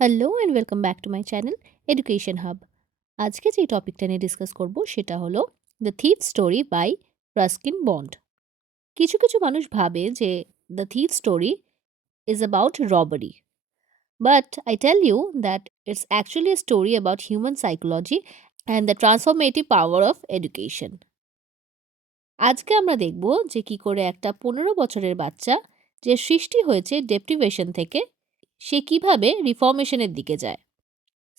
Hello and welcome back to my channel education hub. আজকে যে টপিকটা নিয়ে ডিসকাস করব সেটা হলো the thief story by Ruskin Bond. কিছু কিছু মানুষ ভাবে যে the thief story is about robbery, but I tell you that it's actually a story about human psychology and the transformative power of education. আজকে আমরা দেখব যে কি করে একটা 15 বছরের বাচ্চা যে সৃষ্টি হয়েছে ডেপ্রিভেশন থেকে, সে কিভাবে রিফর্মেশনের দিকে যায়।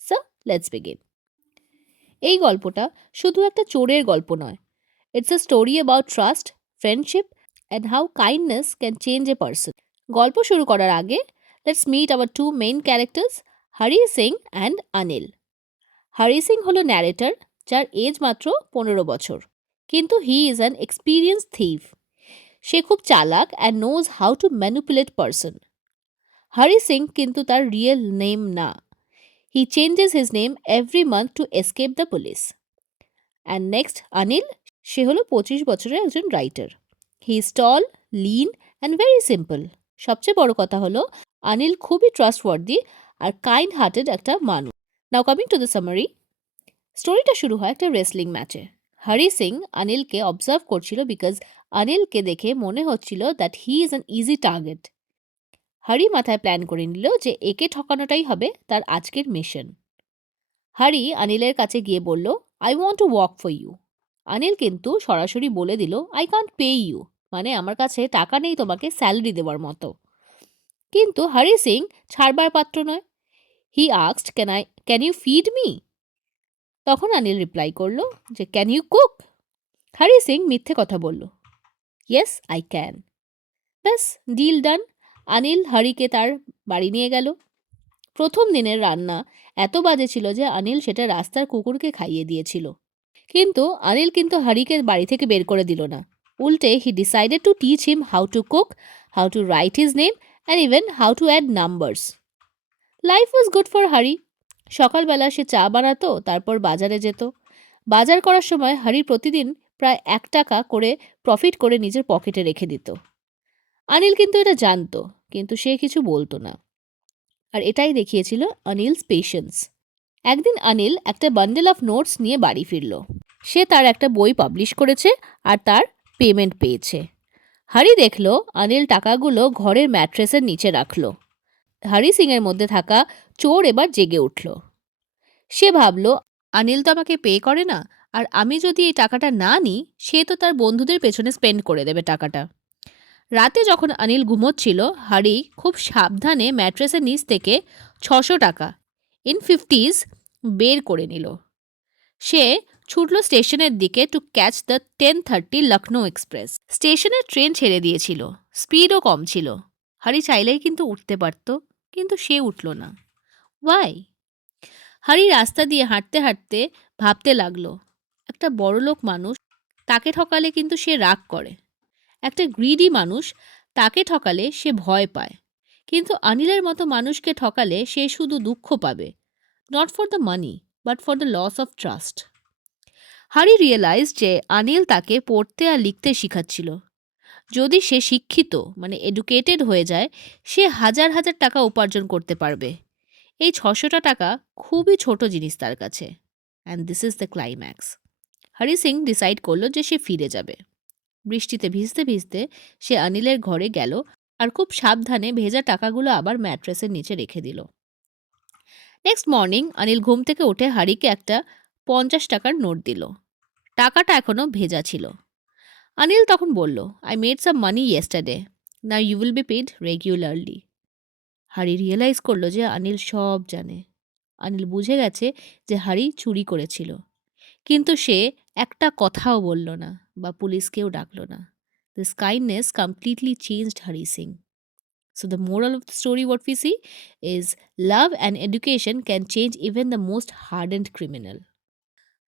So let's begin. এই গল্পটা শুধু একটা চোরের গল্প নয়। It's a story about trust, friendship and how kindness can change a person. গল্প শুরু করার আগে let's meet our two main characters, Hari Singh and Anil. Hari Singh হলো ন্যারেটর, যার এজ মাত্র 15 বছর, কিন্তু he is an experience thief. সে খুব চালাক and knows how to manipulate person. Hari Singh কিন্তু তার রিয়েল নেম না। He changes his name every month to escape the police. And next Anil, সে হলো 25 বছরের একজন writer. He is tall, lean and very simple. সবচেয়ে বড় কথা হলো অনিল খুবই ট্রাস্টওয়ার্দি আর কাইন্ড হার্টেড একটা মানুষ। নাও কামিং টু দ্য সামারি। স্টোরিটা শুরু হয় একটা রেসলিং ম্যাচে। হরি সিং অনিলকে অবজার্ভ করছিল বিকজ অনিলকে দেখে মনে হচ্ছিল that he is an easy target. Hari মাথায় প্ল্যান করে নিল যে একে ঠকানোটাই হবে তার আজকের মিশন। হরি অনিলের কাছে গিয়ে বলল, I want to work for you. Anil কিন্তু সরাসরি বলে দিল, আই কান্ট পে ইউ, মানে আমার কাছে টাকা নেই তোমাকে স্যালারি দেওয়ার মতো। কিন্তু হরি সিং ছাড়বার পাত্র নয়। He asked, can you feed me? তখন অনিল রিপ্লাই করলো যে can you cook? Hari Singh মিথ্যে কথা বলল, ইয়েস আই ক্যান। ব্যাস, ডিল ডান। অনিল হরিকে তার বাড়ি নিয়ে গেল। প্রথম দিনের রান্না এত বাজে ছিল যে অনিল সেটা রাস্তার কুকুরকে খাইয়ে দিয়েছিল। কিন্তু অনিল কিন্তু হরিকে বাড়ি থেকে বের করে দিল না। উল্টে he decided to teach him how to cook, how to write his name and even how to add numbers. Life was good for Hari. সকালবেলা সে চা বানাতো, তারপর বাজারে যেত। বাজার করার সময় হরি প্রতিদিন প্রায় 1 টাকা করে প্রফিট করে নিজের পকেটে রেখে দিত। অনিল কিন্তু এটা জানতো, কিন্তু সে কিছু বলতো না। আর এটাই দেখিয়েছিল অনিলস পেশেন্স। একদিন অনিল একটা বান্ডেল অফ নোটস নিয়ে বাড়ি ফিরল। সে তার একটা বই পাবলিশ করেছে আর তার পেমেন্ট পেয়েছে। হরি দেখল অনিল টাকাগুলো ঘরের ম্যাট্রেসের নিচে রাখলো। হরি সিংয়ের মধ্যে থাকা চোর এবার জেগে উঠল। সে ভাবল, অনিল তো আমাকে পে করে না, আর আমি যদি এই টাকাটা না নিই সে তো তার বন্ধুদের পেছনে স্পেন্ড করে দেবে টাকাটা। রাতে যখন অনিল ঘুমোচ্ছিল, হরি খুব সাবধানে ম্যাট্রেসের নিচ থেকে 600 টাকা ইন ফিফটিজ বের করে নিল। সে ছুটল স্টেশনের দিকে to catch the 10:30 Lucknow express. স্টেশনের ট্রেন ছেড়ে দিয়েছিল, স্পিডও কম ছিল। হরি চাইলেই কিন্তু উঠতে পারত, কিন্তু সে উঠল না। ওয়াই? হরি রাস্তা দিয়ে হাঁটতে হাঁটতে ভাবতে লাগলো, একটা বড়লোক মানুষ, তাকে ঠকালে কিন্তু সে রাগ করে। একটা গ্রিডি মানুষ, তাকে ঠকালে সে ভয় পায়। কিন্তু অনিলের মতো মানুষকে ঠকালে সে শুধু দুঃখ পাবে, not for the money but for the loss of trust. Hari realise যে অনিল তাকে পড়তে আর লিখতে শিখাচ্ছিল। যদি সে শিক্ষিত মানে এডুকেটেড হয়ে যায়, সে হাজার হাজার টাকা উপার্জন করতে পারবে। এই 600 টাকা খুবই ছোট জিনিস তার কাছে। And this is the climax. Hari Singh decide করলো যে সে ফিরে যাবে। বৃষ্টিতে ভিজতে ভিজতে সে অনিলের ঘরে গেল আর খুব সাবধানে ভেজা টাকাগুলো আবার ম্যাট্রেসের নিচে রেখে দিল। নেক্সট মর্নিং অনিল ঘুম থেকে উঠে হরিকে একটা 50 টাকার নোট দিল। টাকাটা এখনো ভেজা ছিল। অনিল তখন বলল, I made some money yesterday, now you will be paid regularly. Hari realise করলো যে অনিল সব জানে। অনিল বুঝে গেছে যে হরি চুরি করেছিল, কিন্তু সে একটা কথাও বলল না বা পুলিশকেও ডাকলো না। This kindness completely changed Hari Singh. So the moral of the story what we see is love and education can change even the most hardened criminal.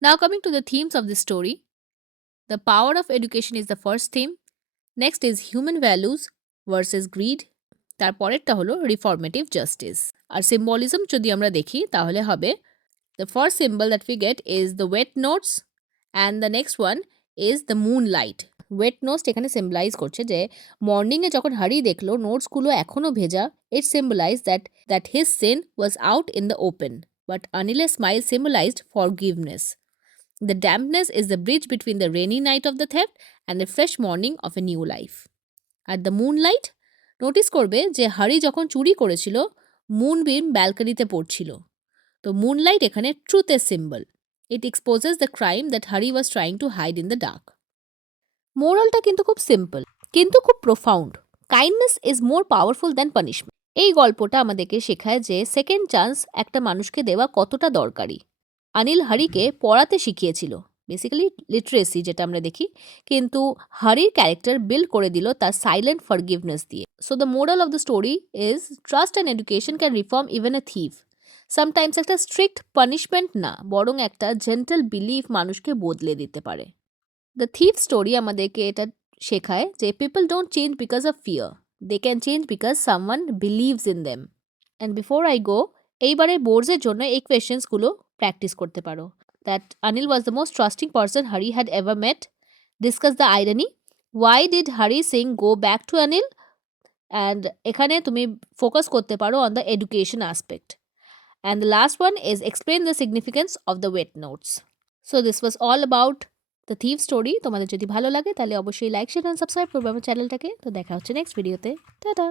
Now coming to the themes of this story, the power of education is the first theme. Next is human values versus greed. তারপরেরটা হলো রিফর্মেটিভ justice. আর symbolism যদি আমরা দেখি তাহলে হবে, the first symbol that we get is the wet notes and the next one is the moonlight, wet notes এখানে symbolize করছে যে মর্নিংয়ে যখন হারি দেখলো নোটসগুলো এখনও ভেজা, it symbolize that his sin was out in the open, but অনিলের স্মাইল symbolized forgiveness. The dampness is the bridge between the rainy night of the theft and the fresh morning of a new life. At the moonlight, notice করবে যে হারি যখন চুরি করেছিল মুনবিম ব্যালকনিতে পড়ছিল। তো মুনলাইট এখানে ট্রুথের symbol. It exposes the crime that Hari was trying to hide in the dark. মোরালটা কিন্তু খুব সিম্পল কিন্তু খুব profound. Kindness is more powerful than punishment. এই গল্পটা আমাদেরকে শেখায় যে সেকেন্ড চান্স একটা মানুষকে দেওয়া কতটা দরকারি। অনিল হারিকে পড়াতে শিখিয়েছিল, বেসিক্যালি লিটারেসি যেটা আমরা দেখি, কিন্তু হারির ক্যারেক্টার বিল্ড করে দিল তার সাইলেন্ট ফরগিভনেস দিয়ে। So the moral of the story is trust and education can reform even a thief. Sometimes একটা স্ট্রিক্ট পানিশমেন্ট না, বরং একটা জেন্টাল বিলিফ মানুষকে বদলে দিতে পারে। দ্য থিভ স্টোরি আমাদেরকে এটা শেখায় যে people don't change because of fear, they can change because someone believes in them. And before I go, এইবারে বোর্ডসের জন্য এই কোয়েশ্চেন্সগুলো প্র্যাকটিস করতে পারো। That Anil was the most trusting person Hari had ever met, discuss the irony, why did Hari Singh go back to Anil, and এখানে তুমি focus করতে পারো on the education aspect. And the last one is explain the significance of the wet notes. So this was all about the thief story. তোমাদের যদি ভালো লাগে তাহলে অবশ্যই লাইক, শেয়ার অ্যান্ড সাবস্ক্রাইব করবে আমার চ্যানেলটাকে। তো দেখা হচ্ছে নেক্সট ভিডিওতে। টাটা।